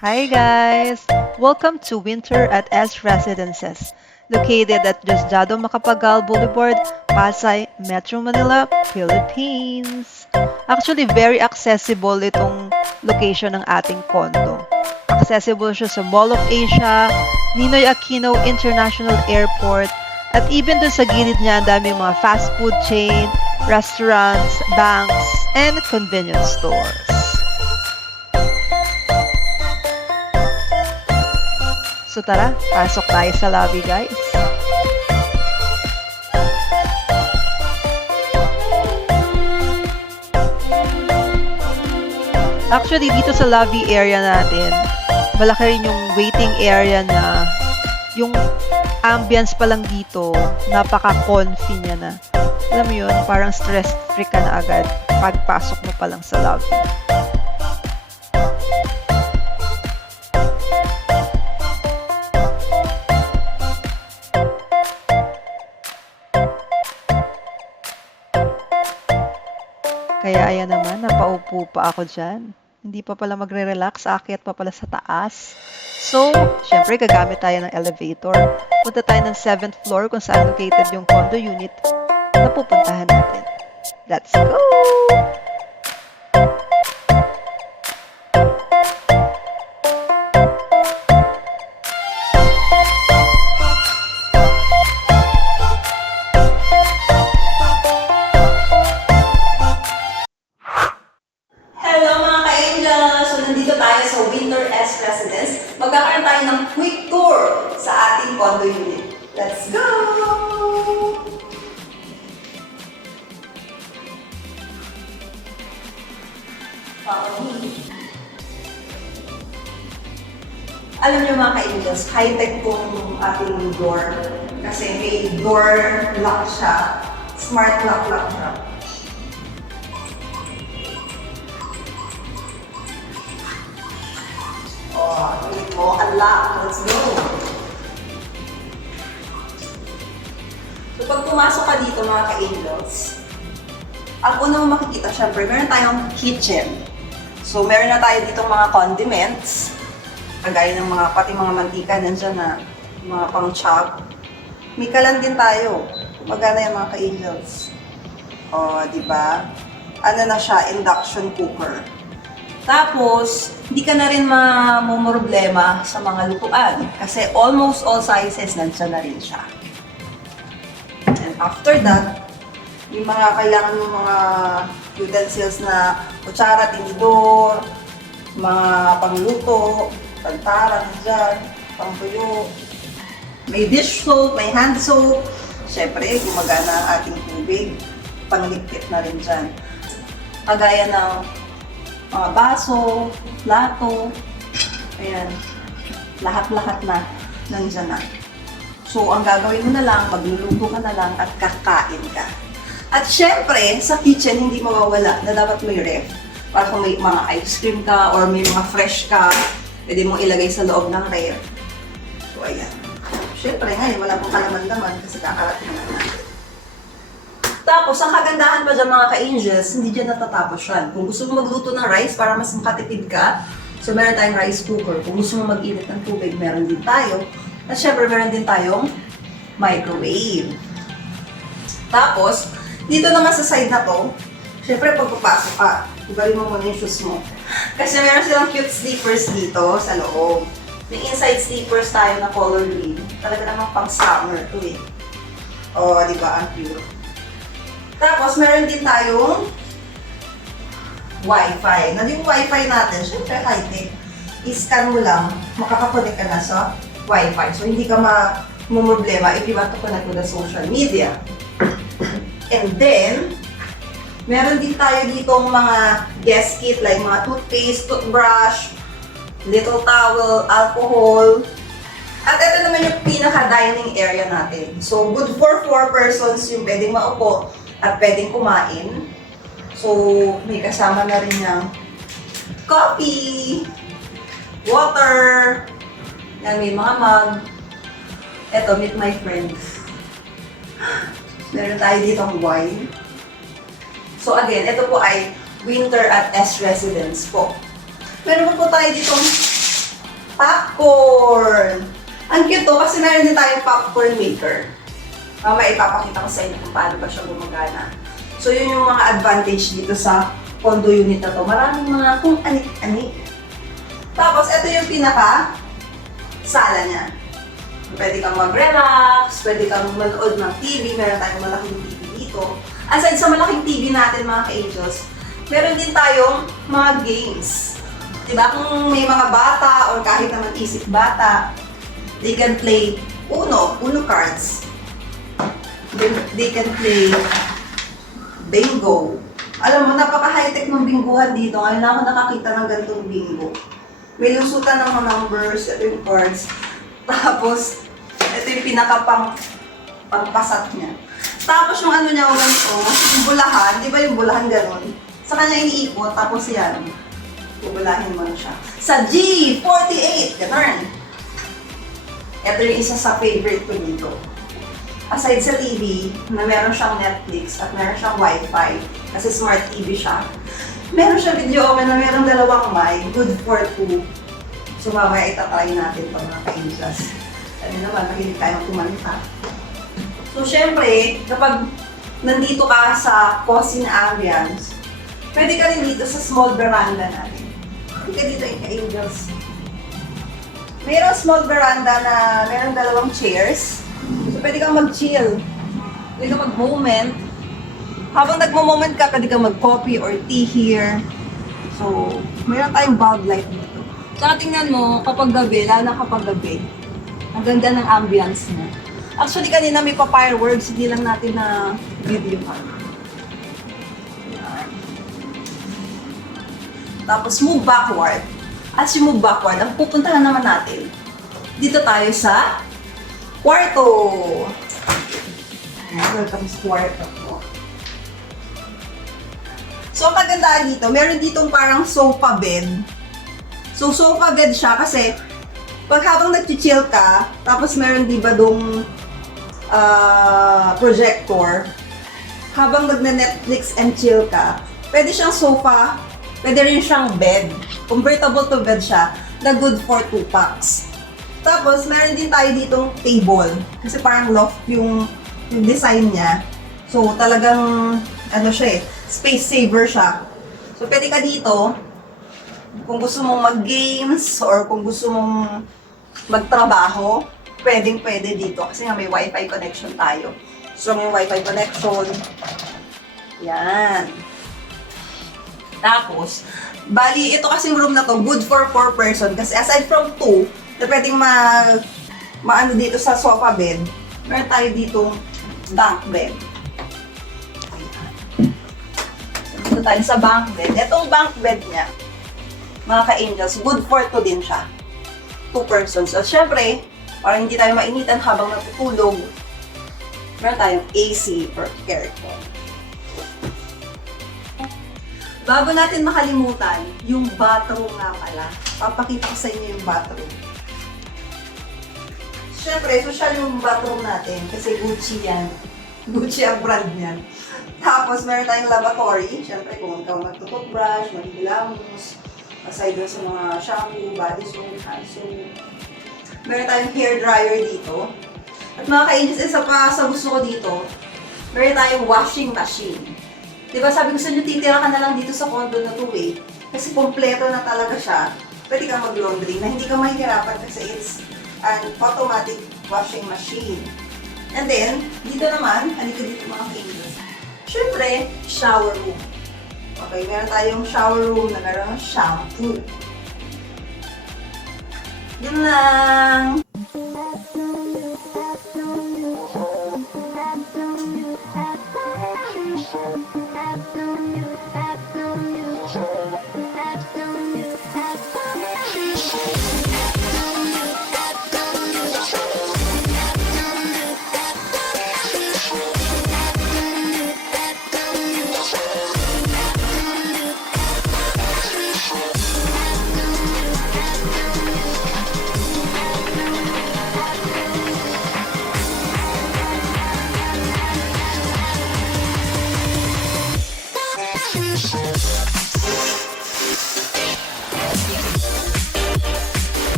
Hi guys! Welcome to Winter at S Residences, located at Diosdado Macapagal Boulevard, Pasay, Metro Manila, Philippines. Actually, very accessible itong location ng ating condo. Accessible siya sa Mall of Asia, Ninoy Aquino International Airport, at even dun sa gilid niya, ang daming mga fast food chain, restaurants, banks, and convenience stores. So tara, pasok tayo sa lobby guys. Actually, dito sa lobby area natin, malaki rin yung waiting area na yung ambience pa lang dito, napaka-comfy niya na. Alam mo yun, parang stress-free ka na agad pagpasok mo pa lang sa lobby. Kaya ayan naman, napaupo pa ako dyan. Hindi pa pala magre-relax, aakyat pa pala sa taas. So, syempre gagamit tayo ng elevator. Punta tayo ng 7th floor kung saan located yung condo unit na pupuntahan natin. Let's go! Hello mga ka-angels! So nandito tayo sa Winter S Residence. Magkakaroon tayo ng quick tour sa ating condo unit. Let's go! Follow me. Alam niyo mga ka-angels, high-tech tong ating door. Kasi may door lock siya. Smart lock siya. Oh, ulit mo, unlock. Let's go. So, pag pumasok ka dito, mga ka-angels, ang unang makikita, syempre, meron tayong kitchen. So, meron na tayo dito mga condiments. Kagaya ng mga, pati mga mantika, nandyan na, mga pang-chop. May kalan din tayo. Magana yung mga ka-angels. Oh, di ba? Ano na siya, induction cooker. Tapos, hindi ka na rin mamumroblema sa mga lutuan kasi almost all sizes nandiyan na rin siya. And after that, yung mga kailangan mo mga utensils na kutsara, tinidor, mga pangluto, tantara, nandiyan, pangtuyo. May dish soap, may hand soap. Siyempre, gumagana ang ating tubig. Pangligpit na rin dyan. Kagaya ng mga baso, plato, ayan, lahat-lahat na nandiyan na. So, ang gagawin mo na lang, magluluto ka na lang at kakain ka. At syempre, sa kitchen, hindi mawawala na dapat may ref. Para kung may mga ice cream ka or may mga fresh ka, pwede mong ilagay sa loob ng ref. So, ayan. Syempre, ngayon, wala pong kalaman-laman kasi kakarating na natin. Tapos, ang kagandahan pa dyan mga ka-angels, hindi dyan natatapos yan. Kung gusto mo magluto ng rice para mas makatipid ka, so meron tayong rice cooker. Kung gusto mo mag-init ng tubig, meron din tayo. At syempre, meron din tayong microwave. Tapos, dito naman sa side na to, syempre pagpapasok ka, ibalin mo muna yung shoes mo. Kasi meron silang cute sleepers dito sa loob. May inside sleepers tayo na color green. Talaga namang pang summer to eh. O, di ba? Ang cute. Tapos, meron din tayong Wi-Fi. Na yung Wi-Fi natin, syempre high-tech. I-scan mo lang, makakakonect ka na sa Wi-Fi. So, hindi ka mamumroblema if you want to connect to the social media. And then, meron din tayo ditong mga guest kit like mga toothpaste, toothbrush, little towel, alcohol. At ito naman yung pinaka-dining area natin. So, good for 4 persons yung pwedeng maupo at pwedeng kumain. So, may kasama na rin yung coffee, water, yan, may mga mug. Eto, meet my friends. Meron tayo ditong wine. So again, ito po ay Winter at S Residence po. Meron po tayo ditong Popcorn! Ang cute to kasi meron din tayong popcorn maker. Mamaya ipapakita ko sa inyo kung paano ba siya gumagana. So yun yung mga advantage dito sa condo unit na to. Maraming mga kung anik-anik. Tapos ito yung pinaka sala niya. Pwede kang mag-relax, pwede kang manood ng TV, meron tayong malaking TV dito. Aside sa malaking TV natin mga ka-angels, meron din tayong mga games. Diba? Kung may mga bata or kahit naman isip bata, they can play Uno cards. They can play bingo. Alam mo, napaka-high-tech ng binguhan dito. Ngayon na ako nakakita ng ganitong bingo. May lusutan ng mga numbers, ito yung cards. Tapos, ito yung pangpasat niya. Tapos yung ano niya, ganito, yung bulahan, di ba yung bulahan ganun? Sa kanya iniipot, tapos yan, bubulahin mo na siya. Sa G48, ganun. Ito yung isa sa favorite ko dito. Aside sa TV, na meron siyang Netflix at meron siyang Wi-Fi, kasi smart TV siya. Meron siya video okay na meron dalawang mic, good for 2. So mamaya itatry natin ito mga ka-angels. Ano naman, mahilig tayong kumanta. So syempre, kapag nandito ka sa cozy na ambience, pwede ka rin dito sa small veranda natin. Pwede ka dito yung ka-angels. Mayroong small veranda na meron dalawang chairs. So pwede kang mag-chill. Pwede kang mag-moment. Habang nagmo-moment ka, pwede kang mag-coffee or tea here. So, mayroon tayong bulb light dito. Saka tingnan mo, kapag gabi, lalo na kapag gabi, ang ganda ng ambience niya. Actually, kanina may pa-fireworks, hindi lang natin na video pa. Tapos, move backward. As you move backward, ang pupuntahan naman natin, dito tayo sa kwarto. Welcome sa kwarto. So, ang kagandaan dito, meron ditong parang sofa bed. So, sofa bed siya kasi pag habang nag-chill ka, tapos meron diba dong projector, habang nagne-Netflix and chill ka, pwede siyang sofa, pwede rin siyang bed. Convertible to bed siya, na good for 2 packs. Tapos, meron din tayo ditong table. Kasi parang loft yung design niya. So, talagang, ano siya space saver siya. So, pwede ka dito, kung gusto mong mag-games, or kung gusto mong magtrabaho, pwedeng-pwede dito. Kasi nga may wifi connection tayo. So, may wifi connection. Yan. Tapos, bali, ito kasing room na to, good for 4 person. Kasi aside from 2, na pwedeng maano dito sa sofa bed, meron tayo ditong bunk bed. Dito tayo sa bunk bed. Itong bunk bed niya, mga ka-angels, good for 2 din siya. 2 persons. So, syempre, para hindi tayo mainitan habang natutulog, meron tayong AC or aircon. Bago natin makalimutan, yung bathroom nga pala. Papakita ko sa inyo yung bathroom. Siyempre, social yung bathroom natin kasi Gucci yan. Gucci ang brand niyan. Tapos, meron tayong lavatory. Siyempre, kung ikaw magtututbrush, magigilamos, aside doon sa mga shampoo, body soap, hand soap. Meron tayong hair dryer dito. At mga ka-angels, isa pa sa gusto ko dito, meron tayong washing machine. Diba sabi ko sa inyo, titira ka na lang dito sa condo na to eh. Kasi kompleto na talaga siya. Pwede kang mag-laundry na hindi ka mahihirapan kasi it's an automatic washing machine. And then, dito naman, halika dito mga ka-angels. Siyempre, shower room. Okay, meron tayong shower room na meron ng shampoo. Yun lang!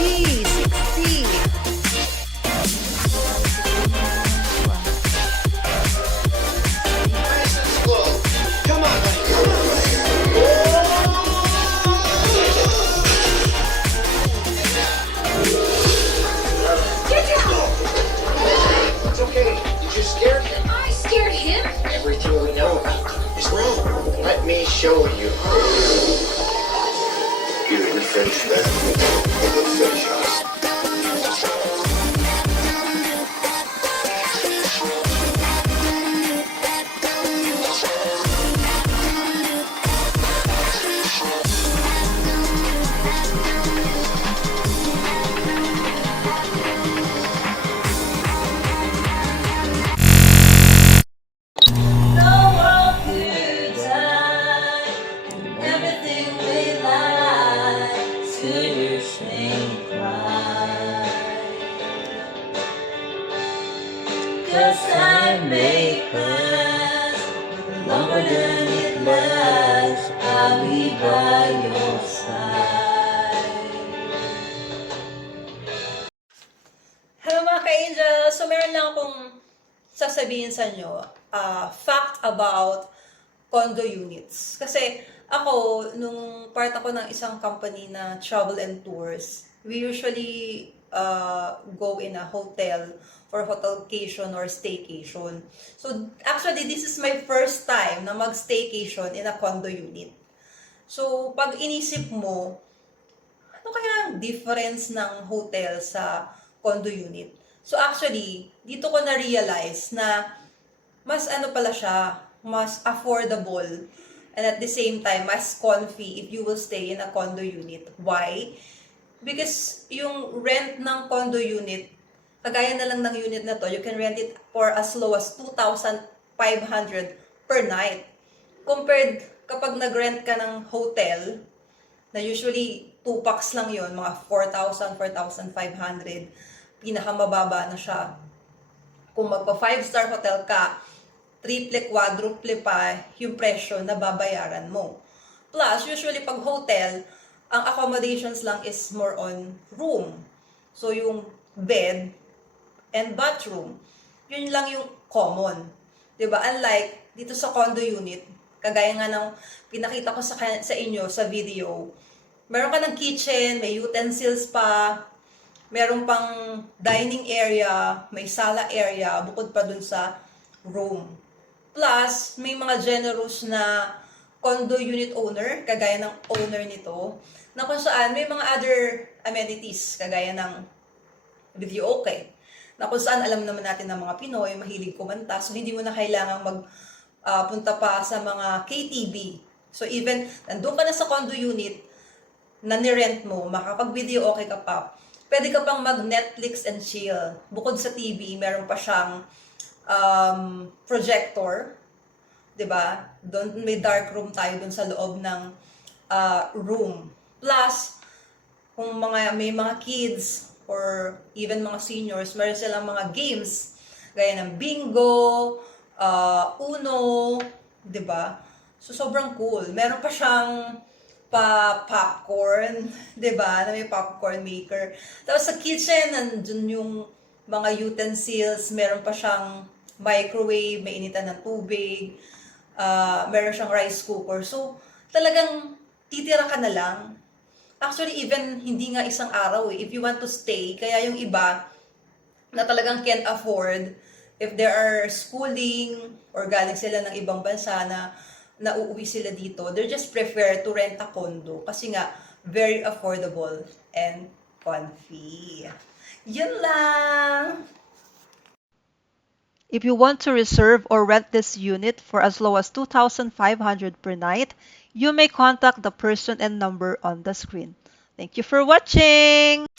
G60. Come on, buddy. Come on. It's okay. You just scared him. I scared him. Everything we know is wrong. Let me show you. You didn't finish that. You didn't finish us. The world could die, everything we like, tears may cry. 'Cause time may pass, longer than it lasts, I'll be by your side. Hello mga ka-angels! So meron lang akong sasabihin sa inyo, fact about condo units. Kasi ako, nung part ako ng isang company na travel and tours, we usually go in a hotel for hotelcation or staycation. So actually, this is my first time na mag-staycation in a condo unit. So pag inisip mo, ano kaya ang difference ng hotel sa condo unit? So actually, dito ko na-realize na mas ano pala siya, mas affordable and at the same time, mas comfy if you will stay in a condo unit. Why? Because yung rent ng condo unit, kagaya na lang ng unit na to, you can rent it for as low as 2,500 per night. Compared kapag nag-rent ka ng hotel, na usually 2 packs lang yon, mga 4,000, 4,500, pinakamababa na siya. Kung magpa 5-star hotel ka, triple, quadruple pa yung presyo na babayaran mo. Plus, usually pag hotel, ang accommodations lang is more on room. So, yung bed and bathroom, yun lang yung common. Diba? Unlike dito sa condo unit, kagaya nga ng pinakita ko sa inyo sa video, meron ka ng kitchen, may utensils pa, meron pang dining area, may sala area, bukod pa dun sa room. Plus, may mga generous na condo unit owner, kagaya ng owner nito, na kung saan may mga other amenities, kagaya ng video okay, na kung saan alam naman natin ng mga Pinoy, mahilig kumanta, so hindi mo na kailangang punta pa sa mga KTV. So even, nandun ka na sa condo unit, na nirent mo, makapag-video okay ka pa, pwede ka pang mag-Netflix and chill. Bukod sa TV, meron pa siyang projector. 'Di ba? Doon may dark room tayo doon sa loob ng room. Plus, kung may mga kids or even mga seniors, meron silang mga games gaya ng bingo, Uno, 'di ba? So sobrang cool. Meron pa siyang popcorn, 'di ba? Na may popcorn maker. Tapos sa kitchen nandoon yung mga utensils, meron pa siyang microwave, may initan ng tubig, meron siyang rice cooker. So talagang titira ka na lang. Actually, even hindi nga isang araw if you want to stay. Kaya yung iba na talagang can't afford, if there are schooling or galing sila ng ibang bansa na nauuwi sila dito, they just prefer to rent a condo kasi nga very affordable and comfy. Yun lang! If you want to reserve or rent this unit for as low as 2,500 per night, you may contact the person and number on the screen. Thank you for watching!